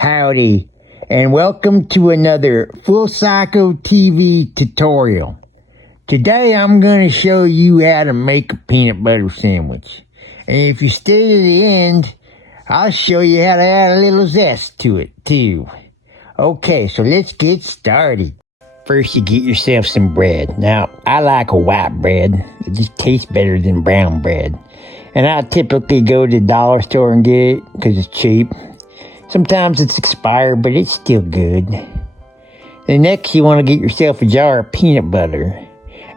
Howdy, and welcome to another Full Cycle TV tutorial. Today I'm going to show you how to make a peanut butter sandwich. And if you stay to the end, I'll show you how to add a little zest to it too. Okay, so let's get started. First, you get yourself some bread. Now, I like a white bread. It just tastes better than brown bread. And I typically go to the dollar store and get it because it's cheap. Sometimes it's expired, but it's still good. And next, you want to get yourself a jar of peanut butter.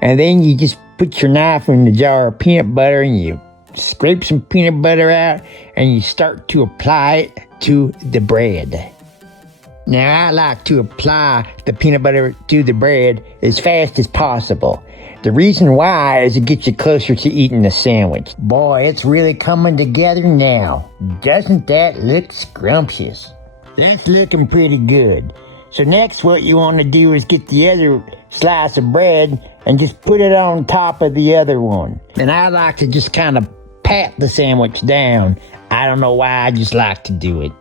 And then you just put your knife in the jar of peanut butter and you scrape some peanut butter out and you start to apply it to the bread. Now, I like to apply the peanut butter to the bread as fast as possible. The reason why is it gets you closer to eating the sandwich. Boy, it's really coming together now. Doesn't that look scrumptious? That's looking pretty good. So next, what you want to do is get the other slice of bread and just put it on top of the other one. And I like to just kind of pat the sandwich down. I don't know why, I just like to do it.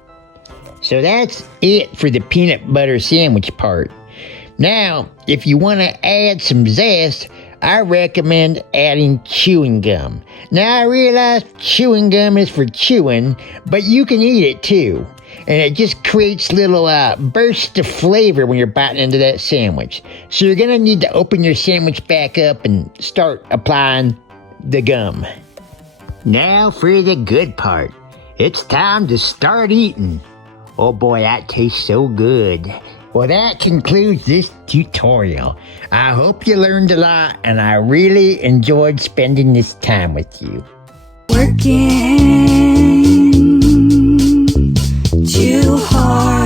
So that's it for the peanut butter sandwich part. Now, if you want to add some zest, I recommend adding chewing gum. Now, I realize chewing gum is for chewing, but you can eat it too. And it just creates little bursts of flavor when you're biting into that sandwich. So you're going to need to open your sandwich back up and start applying the gum. Now for the good part. It's time to start eating. Oh boy, that tastes so good. Well, that concludes this tutorial. I hope you learned a lot, and I really enjoyed spending this time with you. Working too hard.